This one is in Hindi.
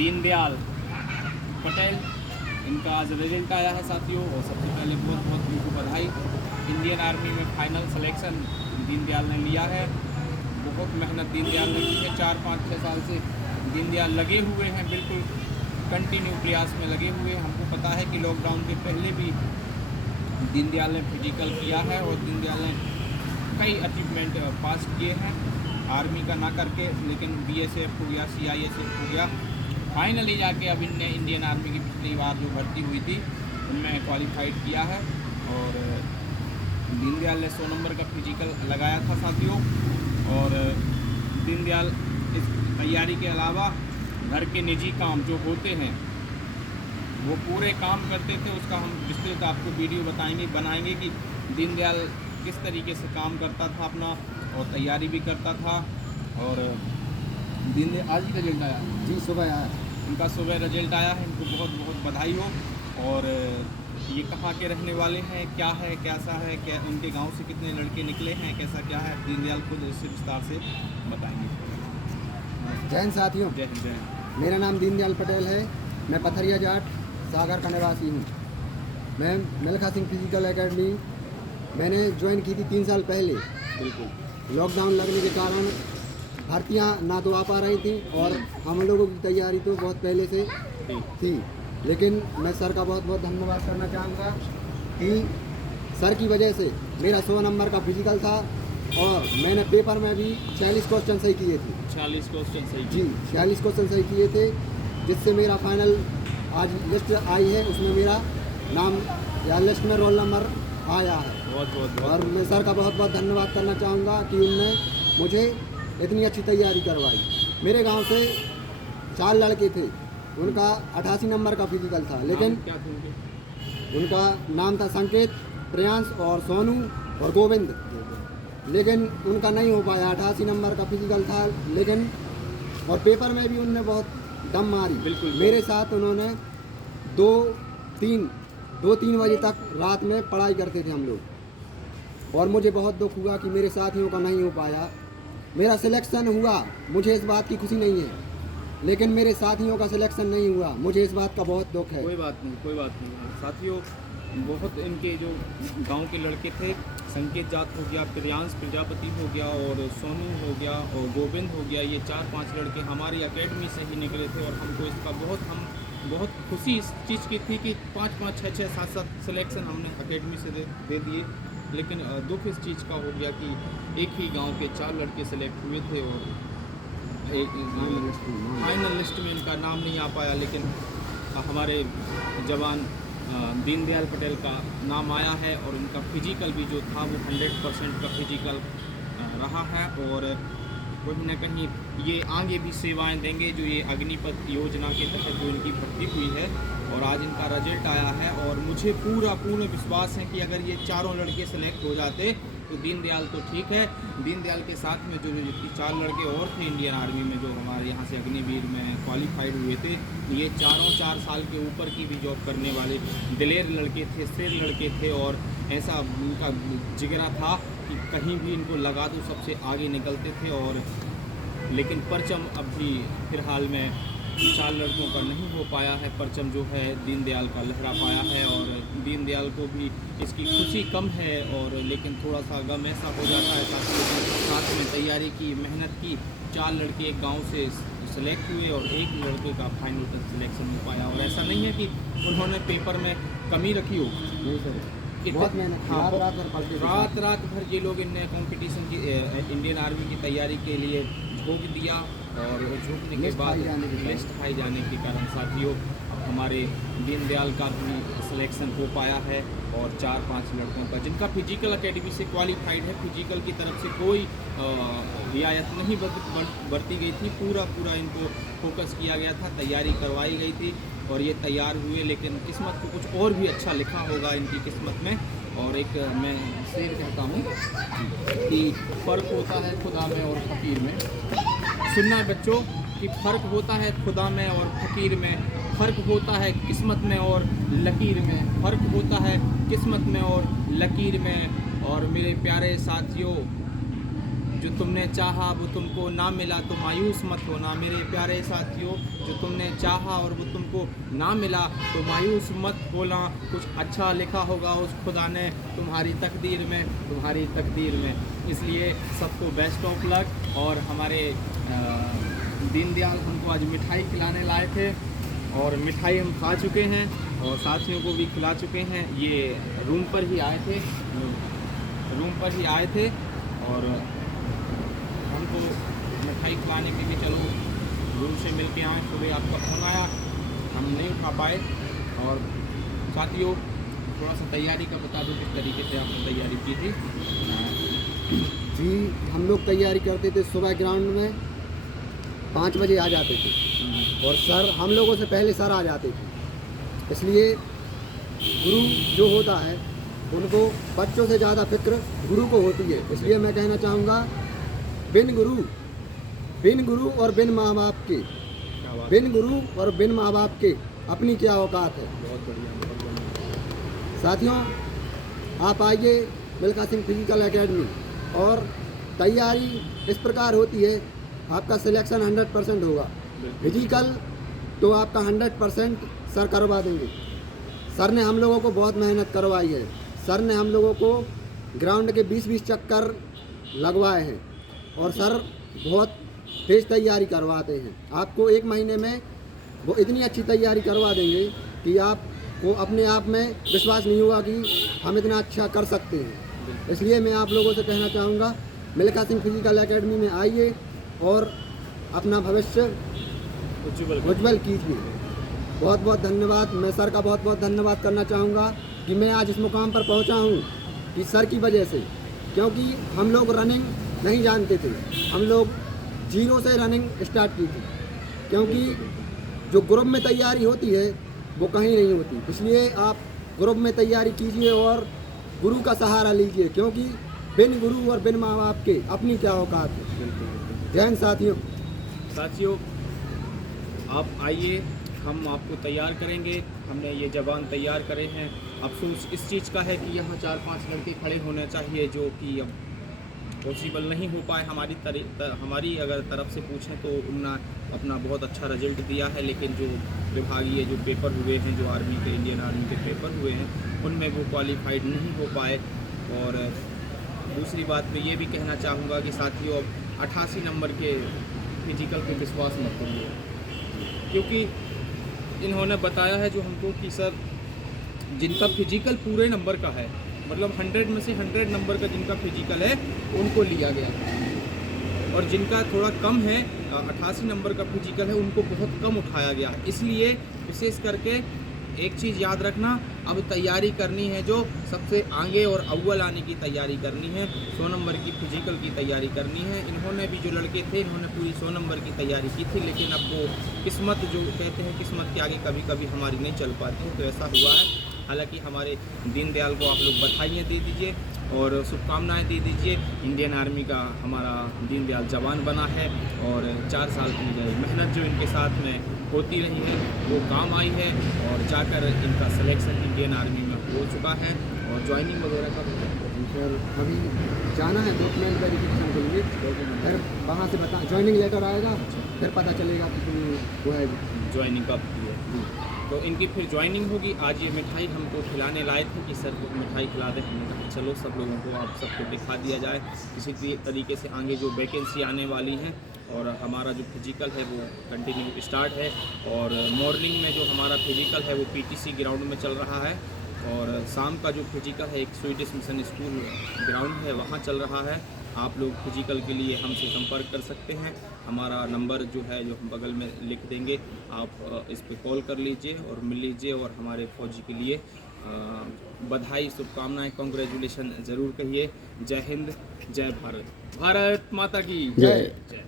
दीनदयाल पटेल, इनका आज रिजल्ट आया है साथियों। और सबसे पहले बहुत बहुत उनको बधाई। इंडियन आर्मी में फाइनल सिलेक्शन दीनदयाल ने लिया है। बहुत मेहनत दीनदयाल ने की है, 4-5-6 साल से दीनदयाल लगे हुए हैं, बिल्कुल कंटिन्यू प्रयास में लगे हुए हैं। हमको पता है कि लॉकडाउन के पहले भी दीनदयाल ने फिजिकल किया है और दीनदयाल ने कई अचीवमेंट पास किए हैं आर्मी का ना करके, लेकिन BSF हो गया, CISF हो गया, फाइनली जाके अब इनने इंडियन आर्मी की पिछली बार जो भर्ती हुई थी उनमें क्वालिफाइड किया है। और दीनदयाल ने 100 नंबर का फिजिकल लगाया था साथियों। और दीनदयाल इस तैयारी के अलावा घर के निजी काम जो होते हैं वो पूरे काम करते थे। उसका हम विस्तृत आपको वीडियो बनाएंगे कि दीनदयाल किस तरीके से काम करता था अपना और तैयारी भी करता था। और दीनदयाल आज ही रिजल्ट आया जी, सुबह आया, इनका सुबह रिजल्ट आया है, इनको बहुत बहुत बधाई हो। और ये कहाँ के रहने वाले हैं, क्या है, कैसा है, क्या उनके गांव से कितने लड़के निकले हैं, कैसा क्या है, दीनदयाल खुद इससे विस्तार से बताएंगे। जय हिंद साथियों, जय हिंद। जय हिंद। मेरा नाम दीनदयाल पटेल है। मैं पथरिया जाट सागर का निवासी हूँ। मैं मिल्खा सिंह फिजिकल एकेडमी मैंने ज्वाइन की थी 3 साल पहले। बिल्कुल। लॉकडाउन लगने के कारण भर्तियाँ ना तो आ पा रही थी और हम लोगों की तैयारी तो बहुत पहले से थी। लेकिन मैं सर का बहुत बहुत धन्यवाद करना चाहूँगा कि सर की वजह से मेरा 100 नंबर का फिजिकल था और मैंने पेपर में भी 46 क्वेश्चन सही किए थे। 40 क्वेश्चन सही जी, 46 क्वेश्चन सही किए थे, जिससे मेरा फाइनल आज लिस्ट आई है, उसमें मेरा नाम या लिस्ट में रोल नंबर आया है। बहुत और मैं सर का बहुत बहुत धन्यवाद करना चाहूँगा कि उनने मुझे इतनी अच्छी तैयारी करवाई। मेरे गांव से 4 लड़के थे, उनका 88 नंबर का फिजिकल था, लेकिन क्या थे उनके? उनका नाम था संकेत, प्रियांश और सोनू और गोविंद, लेकिन उनका नहीं हो पाया। 88 नंबर का फिजिकल था, लेकिन और पेपर में भी उनने बहुत दम मारी। बिल्कुल। मेरे साथ उन्होंने 2-3 बजे तक रात में पढ़ाई करते थे हम लोग। और मुझे बहुत दुख हुआ कि मेरे साथियों का नहीं हो पाया। मेरा सिलेक्शन हुआ, मुझे इस बात की खुशी नहीं है, लेकिन मेरे साथियों का सिलेक्शन नहीं हुआ, मुझे इस बात का बहुत दुख है। कोई बात नहीं साथियों। बहुत इनके जो गांव के लड़के थे, संकेत जात हो गया, प्रियांश प्रजापति हो गया और सोनू हो गया और गोविंद हो गया, ये 4-5 लड़के हमारी एकेडमी से ही निकले थे। और हमको इसका बहुत खुशी इस चीज़ की थी कि 5-5, 6-6, 7-7 सिलेक्शन हमने एकेडमी से दे दिए। लेकिन दुख इस चीज़ का हो गया कि एक ही गांव के 4 लड़के सेलेक्ट हुए थे और एक फाइनल लिस्ट में इनका नाम नहीं आ पाया। लेकिन हमारे जवान दीनदयाल पटेल का नाम आया है और इनका फिजिकल भी जो था वो 100% का फिजिकल रहा है। और कहीं ना कहीं ये आगे भी सेवाएं देंगे, जो ये अग्निपथ योजना के तहत जो इनकी भर्ती हुई है। और आज इनका रिजल्ट आया है और मुझे पूर्ण विश्वास है कि अगर ये 4 लड़के सेलेक्ट हो जाते तो दीनदयाल तो ठीक है, दीनदयाल के साथ में जो 4 लड़के और थे इंडियन आर्मी में जो हमारे यहाँ से अग्निवीर में क्वालिफाइड हुए थे, ये 4 साल के ऊपर की भी जॉब करने वाले दिलेर लड़के थे, शेर लड़के थे। और ऐसा उनका जिगरा था कि कहीं भी इनको लगा तो सबसे आगे निकलते थे। और लेकिन परचम अब भी फिलहाल में 4 लड़कों का नहीं हो पाया है। परचम जो है दीनदयाल का लहरा पाया है और दीनदयाल को भी इसकी खुशी कम है। और लेकिन थोड़ा सा गम ऐसा हो जाता है साथ में तैयारी की, मेहनत की। 4 लड़के एक गांव से सेलेक्ट हुए और एक लड़के का फाइनल तक सिलेक्शन हो पाया। और ऐसा नहीं है कि उन्होंने पेपर में कमी रखी हो, नहीं सर, बहुत मेहनत, रात भर ये लोग इन कंपटीशन की इंडियन आर्मी की तैयारी के लिए झोंक दिया। और झोंकने के बाद लिस्ट हाई जाने के कारण साथियों अब हमारे दीनदयाल का भी सिलेक्शन हो पाया है। और 4-5 लड़कों का जिनका फिजिकल एकेडमी से क्वालिफाइड है, फिजिकल की तरफ से कोई रियायत नहीं बरती गई थी, पूरा इनको फोकस किया गया था, तैयारी करवाई गई थी और ये तैयार हुए। लेकिन किस्मत को कुछ और भी अच्छा लिखा होगा इनकी किस्मत में। और एक मैं शेर कहता हूँ कि फ़र्क होता है खुदा में और फ़कीर में। सुनना है बच्चों कि फ़र्क होता है खुदा में और फ़कीर में, फ़र्क होता है किस्मत में और लकीर में, फ़र्क होता है किस्मत में और लकीर में। और मेरे प्यारे साथियों, जो तुमने चाहा वो तुमको ना मिला तो मायूस मत होना। मेरे प्यारे साथियों, जो तुमने चाहा और वो तुमको ना मिला तो मायूस मत होना। कुछ अच्छा लिखा होगा उस खुदा ने तुम्हारी तकदीर में। इसलिए सबको बेस्ट ऑफ लक। और हमारे दीनदयाल हमको आज मिठाई खिलाने लाए थे और मिठाई हम खा चुके हैं और साथियों को भी खिला चुके हैं। ये रूम पर ही आए थे और हमको मिठाई खिलाने के लिए चलो रूम से मिल के आए। सुबह आपका फ़ोन आया, हम नहीं उठा पाए। और साथियों थोड़ा सा तैयारी का बता दो, किस तरीके से आपने तैयारी की थी? जी, हम लोग तैयारी करते थे सुबह ग्राउंड में 5 बजे आ जाते थे और सर हम लोगों से पहले सर आ जाते थे। इसलिए गुरु जो होता है उनको बच्चों से ज़्यादा फिक्र गुरु को होती है। इसलिए मैं कहना चाहूँगा बिन गुरु और बिन माँ बाप के अपनी क्या औकात है। बहुत बढ़िया। साथियों, आप आइए मिल्खा सिंह फिजिकल एकेडमी और तैयारी इस प्रकार होती है, आपका सिलेक्शन 100% होगा। फिजिकल तो आपका 100% सर करवा देंगे। सर ने हम लोगों को बहुत मेहनत करवाई है। सर ने हम लोगों को ग्राउंड के 20-20 चक्कर लगवाए हैं और सर बहुत तेज तैयारी करवाते हैं। आपको 1 महीने में वो इतनी अच्छी तैयारी करवा देंगे कि आपको अपने आप में विश्वास नहीं होगा कि हम इतना अच्छा कर सकते हैं। इसलिए मैं आप लोगों से कहना चाहूँगा मिल्खा सिंह फिजिकल एकेडमी में आइए और अपना भविष्य उज्ज्वल कीजिए। बहुत बहुत धन्यवाद। मैं सर का बहुत बहुत धन्यवाद करना चाहूँगा कि मैं आज इस मुकाम पर पहुँचा हूँ कि सर की वजह से, क्योंकि हम लोग रनिंग नहीं जानते थे। हम लोग 0 से रनिंग स्टार्ट की थी, क्योंकि जो ग्रुप में तैयारी होती है वो कहीं नहीं होती। इसलिए आप ग्रुप में तैयारी कीजिए और गुरु का सहारा लीजिए, क्योंकि बिन गुरु और बिन माँ बाप के अपनी क्या औकात है। जय हिंद साथियों, आप आइए, हम आपको तैयार करेंगे। हमने ये जवान तैयार करे हैं। अफसोस इस चीज़ का है कि यहाँ 4-5 लड़के खड़े होने चाहिए, जो कि अब पॉसिबल नहीं हो पाए। हमारी अगर तरफ से पूछें तो उन्होंने अपना बहुत अच्छा रिजल्ट दिया है, लेकिन जो विभागीय जो पेपर हुए हैं, जो आर्मी के, इंडियन आर्मी के पेपर हुए हैं, उनमें वो क्वालिफाइड नहीं हो पाए। और दूसरी बात मैं ये भी कहना चाहूँगा कि साथियों, अब 88 नंबर के फिजिकल पे विश्वास मत करिए, क्योंकि इन्होंने बताया है जो हमको कि सर जिनका फिजिकल पूरे नंबर का है, मतलब 100 में से 100 नंबर का जिनका फिजिकल है उनको लिया गया, और जिनका थोड़ा कम है 88 नंबर का फिजिकल है उनको बहुत कम उठाया गया। इसलिए विशेष करके एक चीज़ याद रखना, अब तैयारी करनी है जो सबसे आगे और अव्वल आने की तैयारी करनी है। 100 नंबर की फिजिकल की तैयारी करनी है। इन्होंने भी जो लड़के थे इन्होंने पूरी 100 नंबर की तैयारी की थी, लेकिन अब वो किस्मत जो कहते हैं, किस्मत के आगे कभी कभी हमारी नहीं चल पाती है, तो ऐसा हुआ है। हालांकि हमारे दीनदयाल को आप लोग बधाइयाँ दे दीजिए और शुभकामनाएं दे दीजिए। इंडियन आर्मी का हमारा दीनदयाल जवान बना है और 4 साल की मेहनत जो इनके साथ में होती रही है वो काम आई है, और जाकर इनका सिलेक्शन इंडियन आर्मी में हो चुका है। और ज्वाइनिंग वगैरह का सर अभी जाना है डॉक्यूमेंट वेरिफिकेशन के लिए, फिर वहाँ से बता ज्वाइनिंग लेटर आएगा, फिर पता चलेगा कि वो है ज्वाइनिंग कब की है। तो इनकी फिर ज्वाइनिंग होगी। आज ये मिठाई हमको खिलाने लाए थे कि सर को मिठाई खिला दें। हमने कहा चलो सब लोगों को आप सबको दिखा दिया जाए। इसी तरीके से आगे जो वैकेंसी आने वाली हैं, और हमारा जो फिजिकल है वो कंटिन्यू स्टार्ट है। और मॉर्निंग में जो हमारा फिजिकल है वो पीटीसी ग्राउंड में चल रहा है, और शाम का जो फिजिकल है एक स्वीडिश मिशन स्कूल ग्राउंड है वहाँ चल रहा है। आप लोग फिजिकल के लिए हमसे संपर्क कर सकते हैं। हमारा नंबर जो है जो हम बगल में लिख देंगे, आप इस पे कॉल कर लीजिए और मिल लीजिए, और हमारे फौजी के लिए बधाई, शुभकामनाएं, कांग्रेचुलेशन ज़रूर कहिए। जय हिंद, जय भारत, भारत माता की जय। जय।